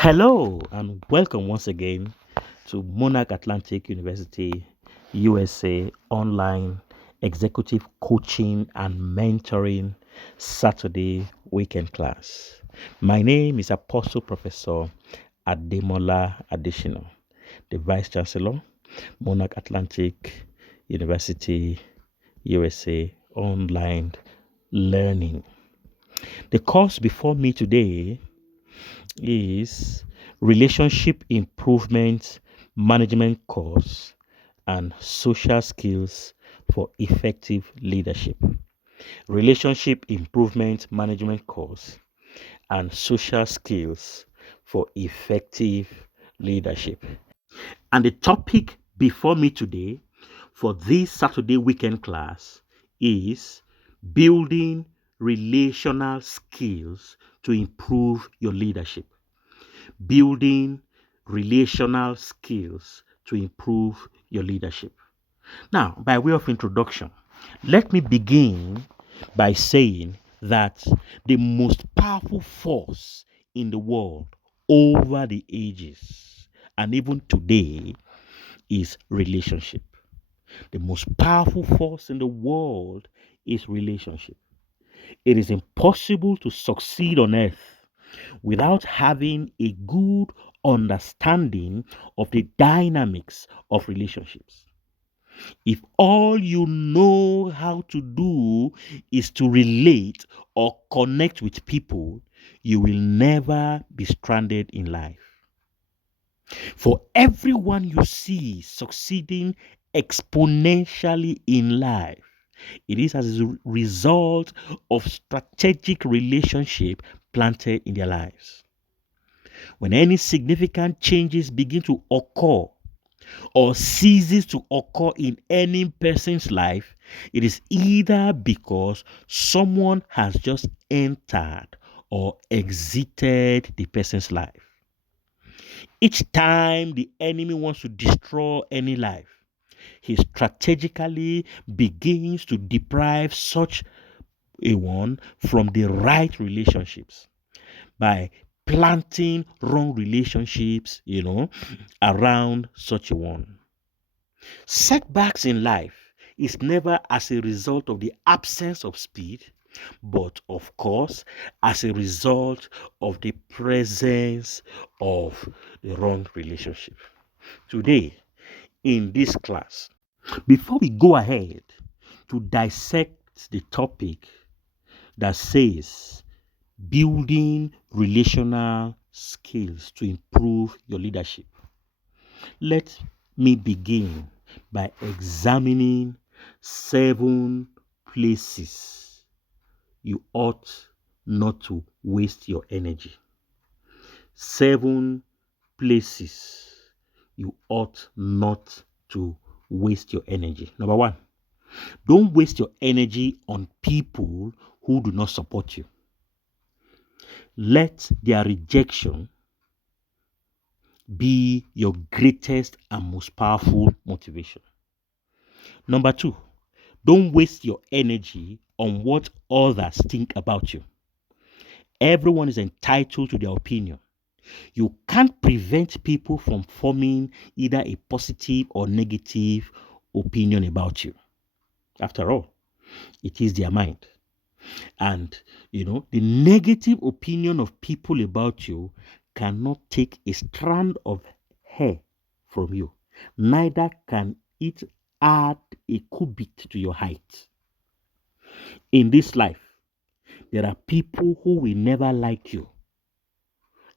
Hello and welcome once again to Monarch Atlantic University, USA online executive coaching and mentoring Saturday weekend class. My name is Apostle Professor AAdeshinaPhD, the Vice Chancellor, Monarch Atlantic University, USA online learning. The course before me today is Relationship Improvement Management Course and Social Skills for Effective Leadership. Relationship Improvement Management Course and Social Skills for Effective Leadership. And the topic before me today for this Saturday weekend class is building relational skills to improve your leadership. Building relational skills to improve your leadership. Now, by way of introduction, let me begin by saying that the most powerful force in the world over the ages and even today is relationship. The most powerful force in the world is relationship. It is impossible to succeed on earth without having a good understanding of the dynamics of relationships. If all you know how to do is to relate or connect with people, you will never be stranded in life. For everyone you see succeeding exponentially in life, it is as a result of strategic relationship planted in their lives. When any significant changes begin to occur or ceases to occur in any person's life, it is either because someone has just entered or exited the person's life. Each time the enemy wants to destroy any life, he strategically begins to deprive such a one from the right relationships by planting wrong relationships, around such a one. Setbacks in life is never as a result of the absence of speed, but of course, as a result of the presence of the wrong relationship. Today, in this class, before we go ahead to dissect the topic that says building relational skills to improve your leadership, let me begin by examining 7 places you ought not to waste your energy. 7 places you ought not to waste your energy. Number 1, don't waste your energy on people who do not support you. Let their rejection be your greatest and most powerful motivation. Number 2, don't waste your energy on what others think about you. Everyone is entitled to their opinion. You can't prevent people from forming either a positive or negative opinion about you. After all, it is their mind. And, the negative opinion of people about you cannot take a strand of hair from you. Neither can it add a cubit to your height. In this life, there are people who will never like you.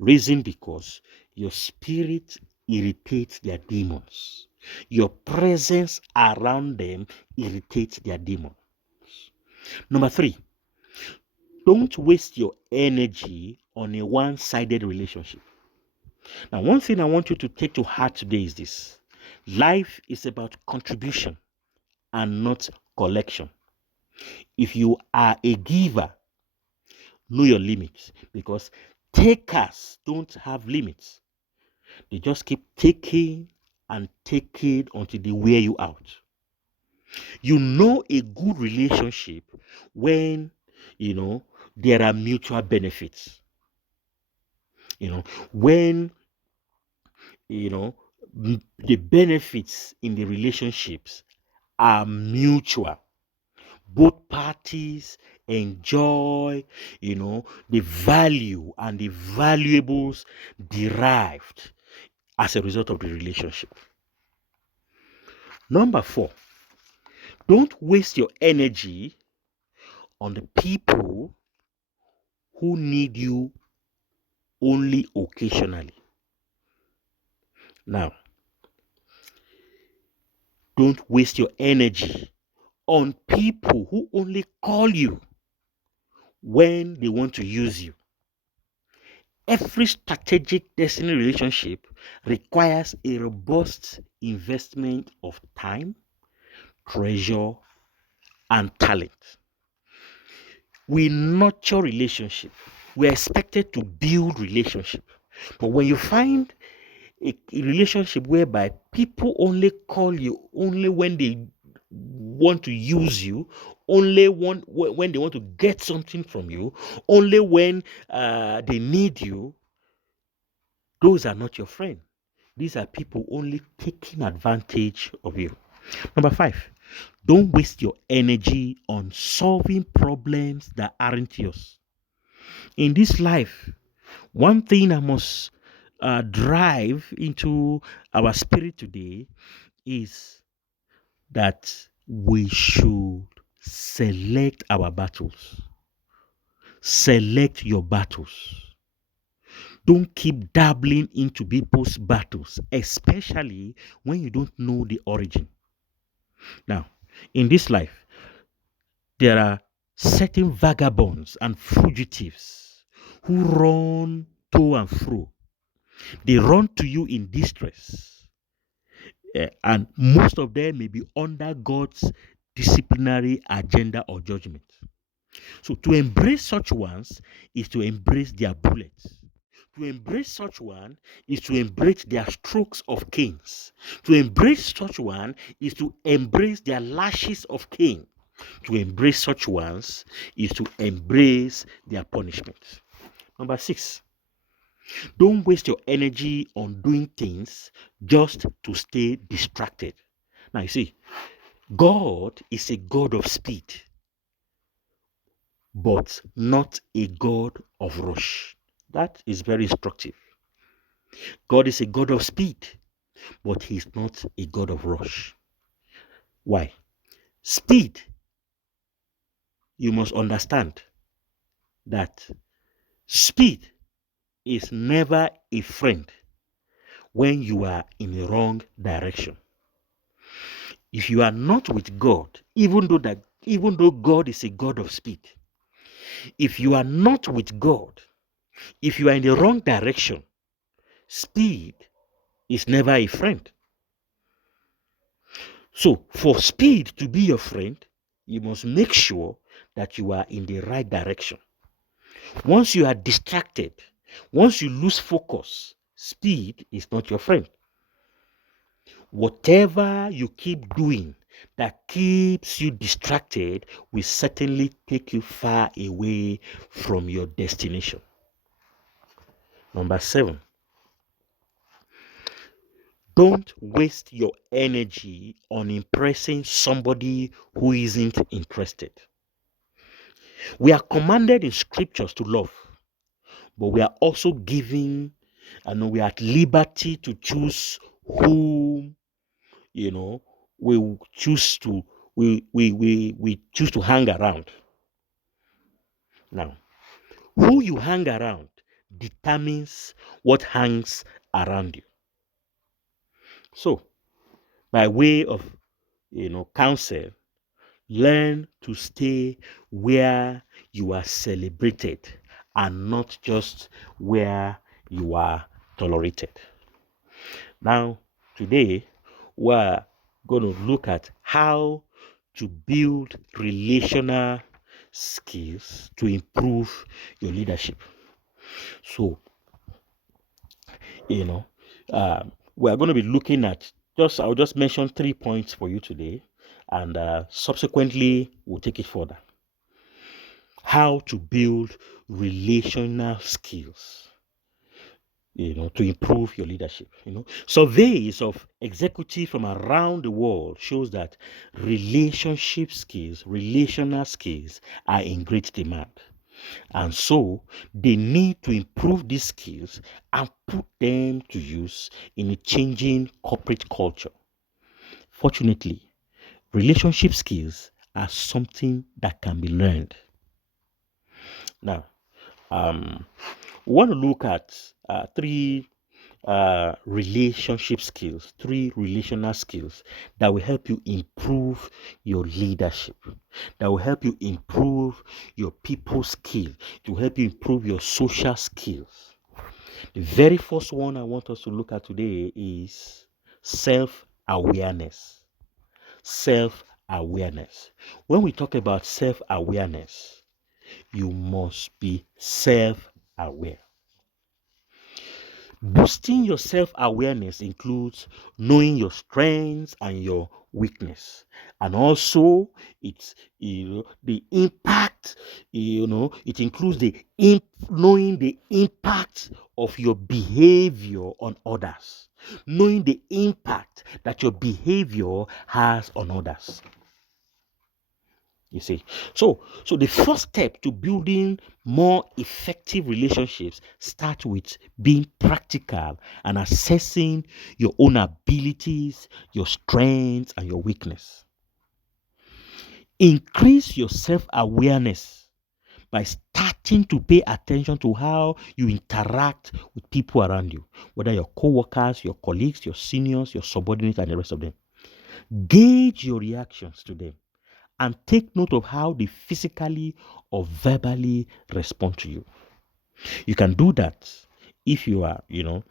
Reason because your spirit irritates their demons. Your presence around them irritates their demons. Number 3, don't waste your energy on a one-sided relationship. Now, one thing I want you to take to heart today is this. Life is about contribution and not collection. If you are a giver, know your limits, because takers don't have limits. They just keep taking and taking until they wear you out. You know a good relationship when, there are mutual benefits. You know, when, the benefits in the relationships are mutual, both parties enjoy, the value and the valuables derived as a result of the relationship. Number 4, don't waste your energy on the people who need you only occasionally. Now, don't waste your energy on people who only call you when they want to use you. Every strategic destiny relationship requires a robust investment of time, treasure, and talent. We nurture relationship. We are expected to build relationship. But when you find a relationship whereby people only call you only when they want to use you, only when they want to get something from you, only when they need you, those are not your friend. These are people only taking advantage of you. Number 5, don't waste your energy on solving problems that aren't yours. In this life, one thing I must drive into our spirit today is that we should select our battles. Select your battles. Don't keep dabbling into people's battles, especially when you don't know the origin. Now, in this life, there are certain vagabonds and fugitives who run to and fro. They run to you in distress. And most of them may be under God's disciplinary agenda or judgment. So to embrace such ones is to embrace their bullets. To embrace such one is to embrace their strokes of canes. To embrace such one is to embrace their lashes of cane. To embrace such ones is to embrace their punishment. Number 6, don't waste your energy on doing things just to stay distracted. Now, you see, God is a God of speed, but not a God of rush. That is very instructive. God is a God of speed, but He is not a God of rush. Why? Speed, you must understand that speed is never a friend when you are in the wrong direction. If you are not with God, even though God is a God of speed, if you are not with God, if you are in the wrong direction, speed is never a friend. So, for speed to be your friend, you must make sure that you are in the right direction. Once you are distracted, once you lose focus, speed is not your friend. Whatever you keep doing that keeps you distracted will certainly take you far away from your destination. Number 7, don't waste your energy on impressing somebody who isn't interested. We are commanded in scriptures to love, but we are also given, and we are at liberty to choose whom, we choose to we choose to hang around. Now, who you hang around determines what hangs around you. So, by way of counsel, learn to stay where you are celebrated and not just where you are tolerated. Now, today, we're going to look at how to build relational skills to improve your leadership. So, we're going to be looking at I'll just mention 3 points for you today, and subsequently we'll take it further. How to build relational skills. to improve your leadership. Surveys of executives from around the world shows that relational skills are in great demand. And so they need to improve these skills and put them to use in a changing corporate culture. Fortunately, relationship skills are something that can be learned. Now, we want to look at three relationship skills, three relational skills that will help you improve your leadership, that will help you improve your people skill, to help you improve your social skills. The very first one I want us to look at today is self-awareness. Self-awareness. When we talk about self-awareness, you must be self-aware. Boosting your self-awareness includes knowing your strengths and your weakness, and also it's the impact. It includes knowing the impact of your behavior on others, knowing the impact that your behavior has on others. You see, so the first step to building more effective relationships start with being practical and assessing your own abilities, your strengths, and your weakness. Increase your self-awareness by starting to pay attention to how you interact with people around you, whether your co-workers, your colleagues, your seniors, your subordinates, and the rest of them. Gauge your reactions to them and take note of how they physically or verbally respond to you. You can do that if you are, in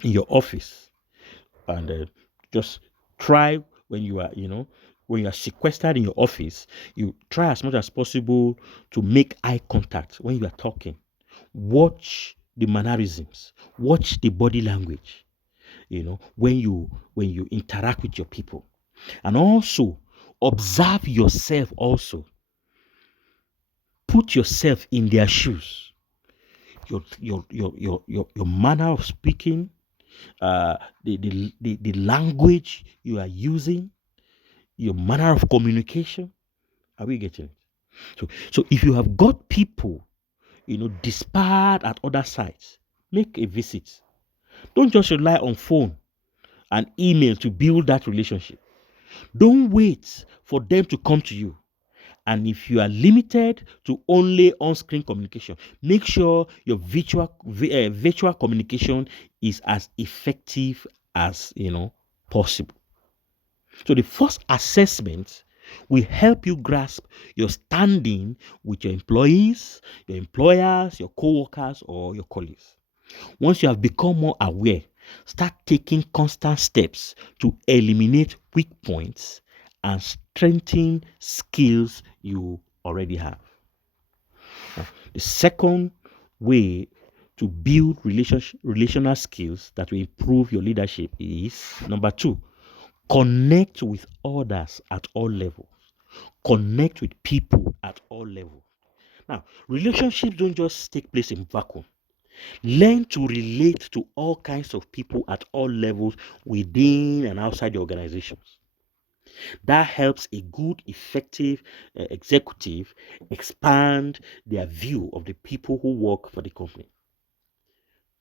your office, and just try when you are, when you are sequestered in your office, you try as much as possible to make eye contact when you are talking. Watch the mannerisms, watch the body language, when you interact with your people. And also observe yourself also. Put yourself in their shoes. Your manner of speaking, the language you are using, your manner of communication. Are we getting it? So if you have got people, disparate at other sites, make a visit. Don't just rely on phone and email to build that relationship. Don't wait for them to come to you. And if you are limited to only on-screen communication, make sure your virtual communication is as effective as possible. So the first assessment will help you grasp your standing with your employees, your employers, your co-workers, or your colleagues. Once you have become more aware, start taking constant steps to eliminate weak points and strengthen skills you already have. The second way to build relational skills that will improve your leadership is number 2, connect with others at all levels. Connect with people at all levels. Now, relationships don't just take place in vacuum. Learn to relate to all kinds of people at all levels within and outside the organizations. That helps a good, effective executive expand their view of the people who work for the company.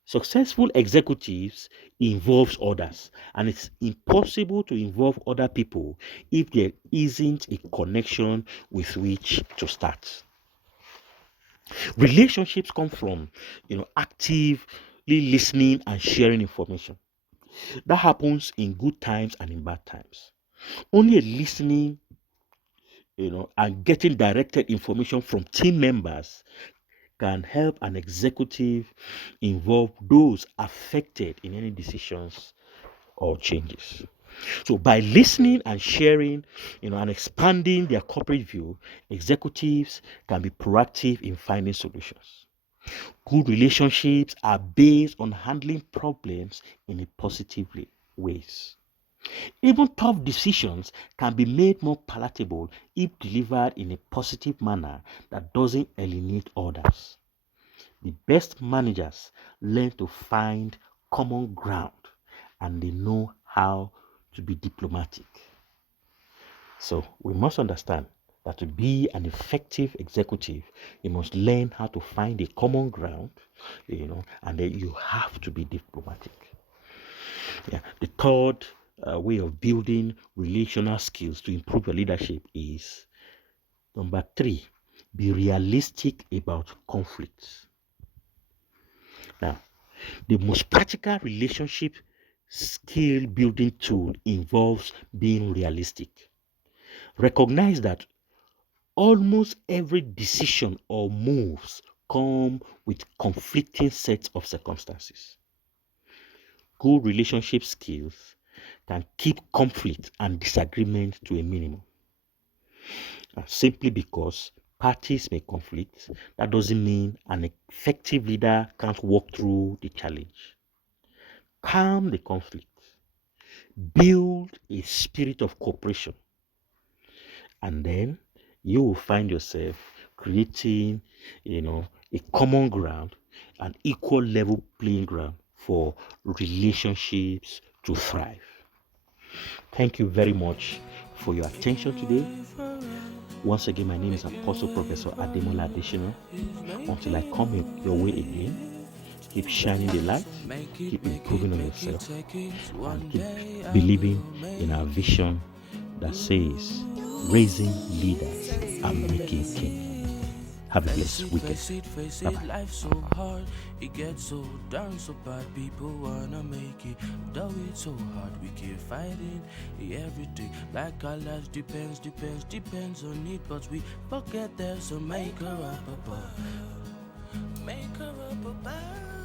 Successful executives involves others, and it's impossible to involve other people if there isn't a connection with which to start. Relationships come from, actively listening and sharing information. That happens in good times and in bad times. Only listening, and getting directed information from team members can help an executive involve those affected in any decisions or changes. So by listening and sharing, and expanding their corporate view, executives can be proactive in finding solutions. Good relationships are based on handling problems in a positive ways. Even tough decisions can be made more palatable if delivered in a positive manner that doesn't alienate others. The best managers learn to find common ground and they know how to be diplomatic. So we must understand that to be an effective executive, you must learn how to find a common ground, and then you have to be diplomatic. Yeah. The third way of building relational skills to improve your leadership is number 3, be realistic about conflicts. Now, the most practical relationship skill building tool involves being realistic. Recognize that almost every decision or moves come with conflicting sets of circumstances. Good relationship skills can keep conflict and disagreement to a minimum. Simply because parties may conflict, that doesn't mean an effective leader can't walk through the challenge. Calm the conflict. Build a spirit of cooperation. And then you will find yourself creating, a common ground, an equal level playing ground for relationships to thrive. Thank you very much for your attention today. Once again, my name is Apostle Professor AAdeshinaPhD. Until I come your way again, keep shining the light, keep improving on yourself, and keep believing in our vision that says raising leaders and making kings. Have a blessed weekend. Bye-bye. Life so hard, it gets so darn so bad. People wanna make it, though it's so hard. We keep fighting every day. Like our lives depends on it. But we forget there's a maker up above. Maker up above.